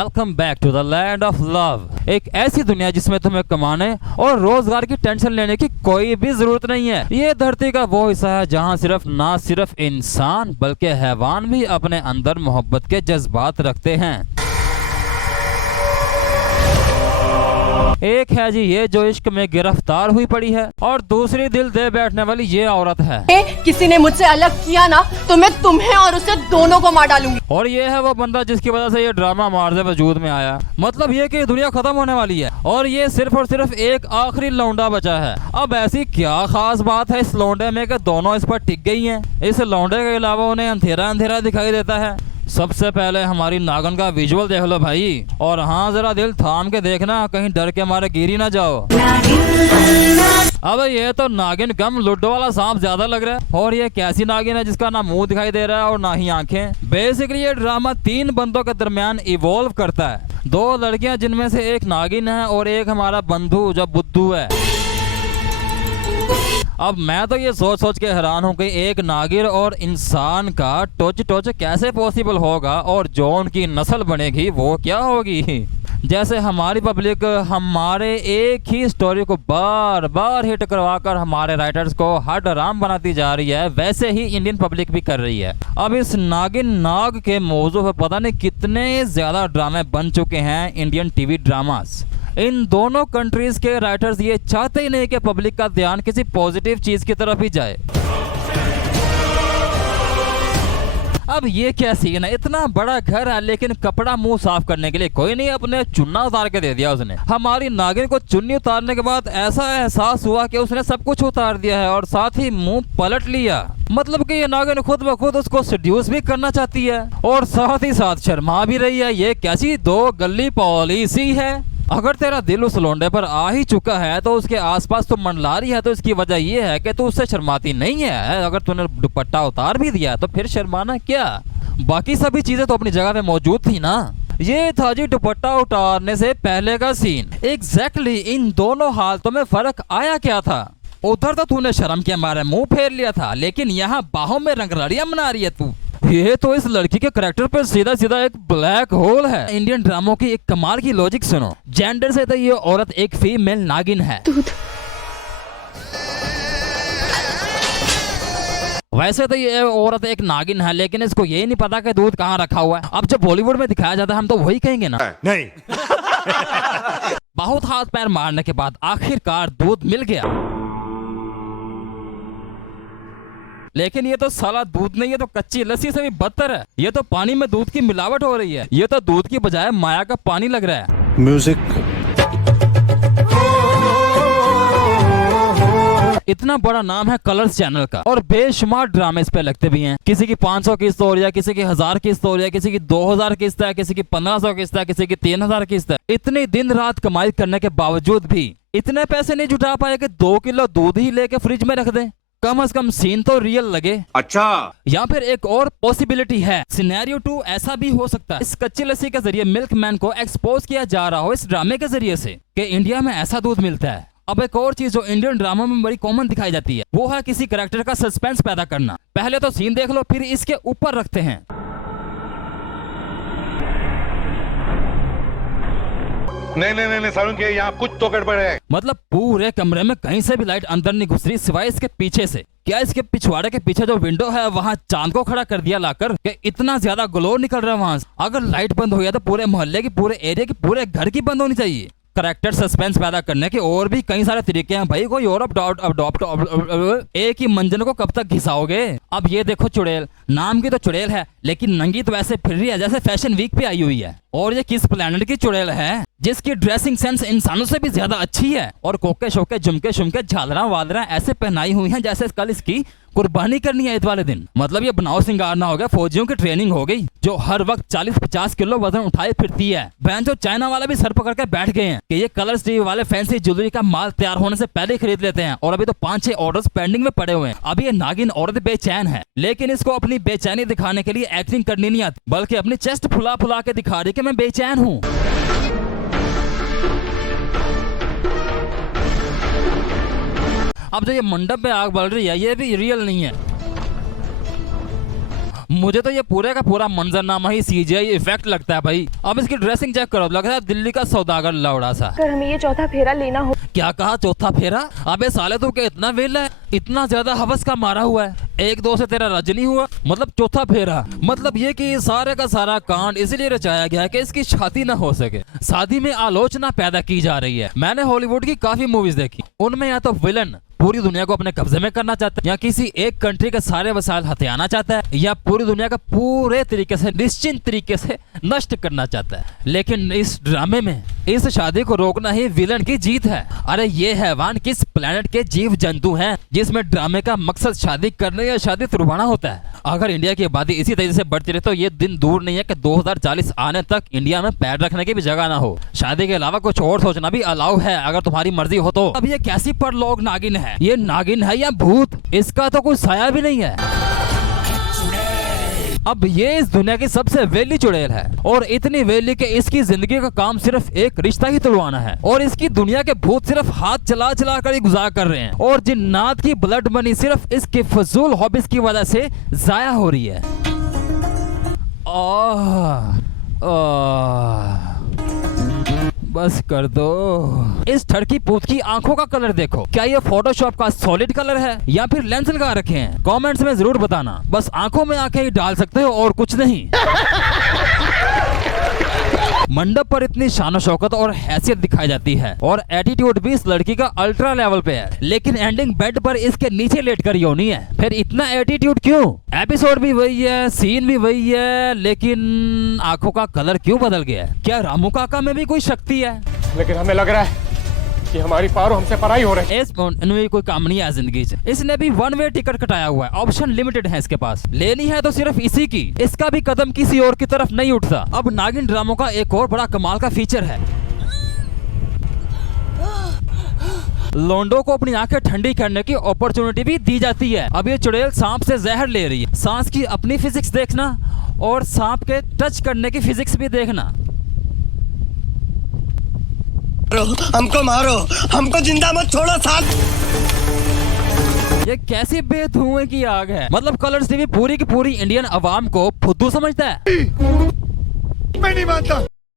Welcome back to the land of love. एक ऐसी दुनिया जिसमें तुम्हें कमाने और रोजगार की टेंशन लेने की कोई भी जरूरत नहीं है। ये धरती का वो हिस्सा है जहाँ ना सिर्फ इंसान बल्कि हैवान भी अपने अंदर मोहब्बत के जज्बात रखते हैं। एक है जी ये जो इश्क में गिरफ्तार हुई पड़ी है और दूसरी दिल दे बैठने वाली ये औरत है। किसी ने मुझसे अलग किया ना तो मैं तुम्हें और उसे दोनों को मार डालूंगी। और ये है वो बंदा जिसकी वजह से ये ड्रामा मार्जे वजूद में आया। मतलब ये कि दुनिया खत्म होने वाली है और ये सिर्फ और सिर्फ एक आखिरी लौंडा बचा है। अब ऐसी क्या खास बात है इस लौंडे में कि दोनों इस पर टिक गई हैं। इस लौंडे के अलावा उन्हें अंधेरा अंधेरा दिखाई देता है। सबसे पहले हमारी नागिन का विजुअल देख लो भाई, और हाँ जरा दिल थाम के देखना कहीं डर के मारे गिर ही ना जाओ। अब ये तो नागिन कम लूडो वाला सांप ज्यादा लग रहा है। और ये कैसी नागिन है जिसका ना मुंह दिखाई दे रहा है और ना ही आंखें। बेसिकली ये ड्रामा 3 बंदों के दरमियान इवॉल्व करता है। 2 लड़कियां जिनमें से एक नागिन है और एक हमारा बंधु जो बुद्धू है। अब मैं तो ये सोच सोच के हैरान हूँ कि एक नागिन और इंसान का टच कैसे पॉसिबल होगा और जो उनकी नस्ल बनेगी वो क्या होगी। जैसे हमारी पब्लिक हमारे एक ही स्टोरी को बार बार हिट करवाकर हमारे राइटर्स को हड आराम बनाती जा रही है, वैसे ही इंडियन पब्लिक भी कर रही है। अब इस नागिन नाग के मौजू पर पता नहीं कितने ज्यादा ड्रामे बन चुके हैं इंडियन टीवी ड्रामास। इन दोनों कंट्रीज के राइटर्स ये चाहते ही नहीं कि पब्लिक का ध्यान किसी पॉजिटिव चीज की तरफ ही जाए। अब ये क्या सीन है, इतना बड़ा घर है लेकिन कपड़ा मुंह साफ करने के लिए कोई नहीं, अपने चुन्ना उतार के दे दिया उसने। हमारी नागिन को चुन्नी उतारने के बाद ऐसा एहसास हुआ कि उसने सब कुछ उतार दिया है और साथ ही मुंह पलट लिया। मतलब कि ये नागिन खुद ब खुद उसको सेड्यूस भी करना चाहती है और साथ ही साथ शर्मा भी रही है। ये कैसी 2 गली पॉलिसी है। अगर तेरा दिल उस लौंडे पर आ ही चुका है तो उसके आसपास तो मंडला रही है, तो इसकी वजह यह है कि तू उससे शर्माती नहीं है। अगर तूने दुपट्टा उतार भी दिया तो फिर शर्माना क्या, बाकी सभी चीजें तो अपनी जगह पे मौजूद थी ना। ये था जी दुपट्टा उतारने से पहले का सीन। एग्जैक्टली इन दोनों हालतों में फर्क आया क्या था। उधर तो तूने शर्म के मारे मुंह फेर लिया था, लेकिन यहाँ बाहों में रंगरलियां मना रही है तू। ये तो इस लड़की के करैक्टर पर सीधा सीधा एक ब्लैक होल है। इंडियन ड्रामों की एक कमाल की लॉजिक सुनो। जेंडर से तो ये औरत एक फीमेल नागिन है। वैसे तो ये औरत एक नागिन है लेकिन इसको यही नहीं पता कि दूध कहाँ रखा हुआ है। अब जब बॉलीवुड में दिखाया जाता है हम तो वही कहेंगे ना। नहीं। बहुत हाथ पैर मारने के बाद आखिरकार दूध मिल गया, लेकिन ये तो साला दूध नहीं, ये तो कच्ची लस्सी से भी बदतर है। ये तो पानी में दूध की मिलावट हो रही है। ये तो दूध की बजाय माया का पानी लग रहा है। म्यूजिक। इतना बड़ा नाम है कलर्स चैनल का और बेशुमार ड्रामे इस पे लगते भी हैं। किसी की 500 किस्त हो रही है, किसी की 1000 किस्त हो रही है, किसी की 2000 किस्त है, किसी की 1500 किस्त है, किसी की 3000 किस्त है। इतनी दिन रात कमाई करने के बावजूद भी इतने पैसे नहीं जुटा पाए कि 2 किलो दूध ही लेके फ्रिज में रख दें। कम से कम सीन तो रियल लगे। अच्छा, या फिर एक और पॉसिबिलिटी है, सिनेरियो 2 ऐसा भी हो सकता है इस कच्ची लस्सी के जरिए मिल्कमैन को एक्सपोज किया जा रहा हो इस ड्रामे के जरिए से कि इंडिया में ऐसा दूध मिलता है। अब एक और चीज जो इंडियन ड्रामा में बड़ी कॉमन दिखाई जाती है वो है किसी कैरेक्टर का सस्पेंस पैदा करना। पहले तो सीन देख लो फिर इसके ऊपर रखते हैं। नहीं सारुण के यहाँ कुछ तो गड़बड़ है। मतलब पूरे कमरे में कहीं से भी लाइट अंदर नहीं घुस रही सिवाय इसके पीछे से। क्या इसके पिछवाड़े के पीछे जो विंडो है वहाँ चांद को खड़ा कर दिया लाकर कि इतना ज्यादा ग्लो निकल रहा है वहां से। अगर लाइट बंद हो गया तो पूरे मोहल्ले की, पूरे एरिया की, पूरे घर की बंद होनी चाहिए। करेक्टर सस्पेंस पैदा करने के और भी कई सारे तरीके हैं भाई। कोई और एक ही मंजन को कब तक घिसाओगे। अब ये देखो चुड़ैल, नाम की तो चुड़ैल है लेकिन नंगी तो वैसे फिर रही है जैसे फैशन वीक पे आई हुई है। और ये किस प्लेनेट की चुड़ैल है जिसकी ड्रेसिंग सेंस इंसानों से भी ज्यादा अच्छी है और कोके शोके झुमके शुमके झालरा वालरा ऐसे पहनाई हुई हैं जैसे कल इसकी कुर्बानी करनी है ईद वाले दिन। मतलब ये बनाओ सिंगार ना हो गया, फौजियों की ट्रेनिंग हो गई जो हर वक्त 40-50 किलो वजन उठाए फिरती है। बहन जो चाइना वाला भी सर पकड़ के बैठ गए हैं कि ये कलर्स टीवी वाले फैंसी ज्वेलरी का माल तैयार होने से पहले खरीद लेते हैं और अभी तो 5-6 ऑर्डर्स पेंडिंग में पड़े हुए हैं। अभी ये नागिन औरत बेचैन है लेकिन इसको अपनी बेचैनी दिखाने के लिए एक्टिंग करनी नहीं आती बल्कि अपनी चेस्ट फुला फुला के दिखा रही कि मैं बेचैन हूँ। अब जो ये मंडप पे आग बल रही है ये भी रियल नहीं है। मुझे तो ये पूरे का पूरा मंजरनामा ही सीजीआई इफेक्ट लगता है भाई। अब इसकी ड्रेसिंग चेक करो, लगता है दिल्ली का सौदागर लौड़ा सा। अगर हमें ये चौथा फेरा लेना हो। क्या कहा चौथा फेरा? अबे साले तू क्या इतना वेला है, इतना ज्यादा हवस का मारा हुआ है, एक दो से तेरा रज नहीं हुआ? मतलब चौथा फेरा मतलब ये कि सारे का सारा कांड इसलिए रचाया गया है कि इसकी शादी ना हो सके, शादी में आलोचना पैदा की जा रही है। मैंने हॉलीवुड की काफी मूवीज देखी, उनमें या तो विलन पूरी दुनिया को अपने कब्जे में करना चाहता है, या किसी एक कंट्री के सारे वसाइल हथियाना चाहता है, या पूरी दुनिया का पूरे तरीके से निश्चित तरीके से नष्ट करना चाहता है। लेकिन इस ड्रामे में इस शादी को रोकना ही विलन की जीत है। अरे ये हैवान किस प्लेनेट के जीव जंतु हैं जिसमें ड्रामे का मकसद शादी करने या शादी तुड़वाना होता है? अगर इंडिया की आबादी इसी तेजी से बढ़ती रहे तो ये दिन दूर नहीं है कि 2040 आने तक इंडिया में पैर रखने की भी जगह ना हो। शादी के अलावा कुछ और सोचना भी अलाउ है अगर तुम्हारी मर्जी हो तो। अब ये कैसी परलोक नागिन है? ये नागिन है या भूत? इसका तो कोई साया भी नहीं है। अब ये इस दुनिया की सबसे वेली चुड़ैल है और इतनी वेली के इसकी जिंदगी का काम सिर्फ एक रिश्ता ही तुड़वाना है, और इसकी दुनिया के भूत सिर्फ हाथ चला चला कर ही गुजार कर रहे हैं, और जिन्नात की ब्लड मनी सिर्फ इसके फजूल हॉबीज की वजह से जाया हो रही है। बस कर दो। इस ठड़की पूत की आंखों का कलर देखो, क्या ये फोटोशॉप का सॉलिड कलर है या फिर लेंस लगा रखे हैं? कमेंट्स में जरूर बताना। बस आंखों में आंखें ही डाल सकते हो और कुछ नहीं। मंडप पर इतनी शान शौकत और हैसियत दिखाई जाती है और एटीट्यूड भी इस लड़की का अल्ट्रा लेवल पे है, लेकिन एंडिंग बेड पर इसके नीचे लेट कर योनी है। फिर इतना एटीट्यूड क्यों? एपिसोड भी वही है, सीन भी वही है, लेकिन आंखों का कलर क्यों बदल गया है? क्या रामू काका में भी कोई शक्ति है? लेकिन हमें लग रहा है कि हमारी पारो हमसे पराई हो रही है। इनमें कोई काम नहीं है जिंदगी से। इसने भी वन वे टिकट कटाया हुआ है, ऑप्शन लिमिटेड है इसके पास। लेनी है तो सिर्फ इसी की, इसका भी कदम किसी और की तरफ नहीं उठता। अब नागिन ड्रामों का एक और बड़ा कमाल का फीचर है, लोंडो को अपनी आंखें ठंडी करने की अपॉर्चुनिटी भी दी जाती है। अब ये चुड़ैल सांप से जहर ले रही है, सांस की अपनी फिजिक्स देखना और सांप के टच करने की फिजिक्स भी देखना। हमको मारो, हमको जिंदा मत छोड़ो साथ। ये कैसी बेधुएं की आग है? मतलब कलर्स टीवी पूरी की पूरी इंडियन अवाम को फुद्दू समझता है। मैं नहीं मानता।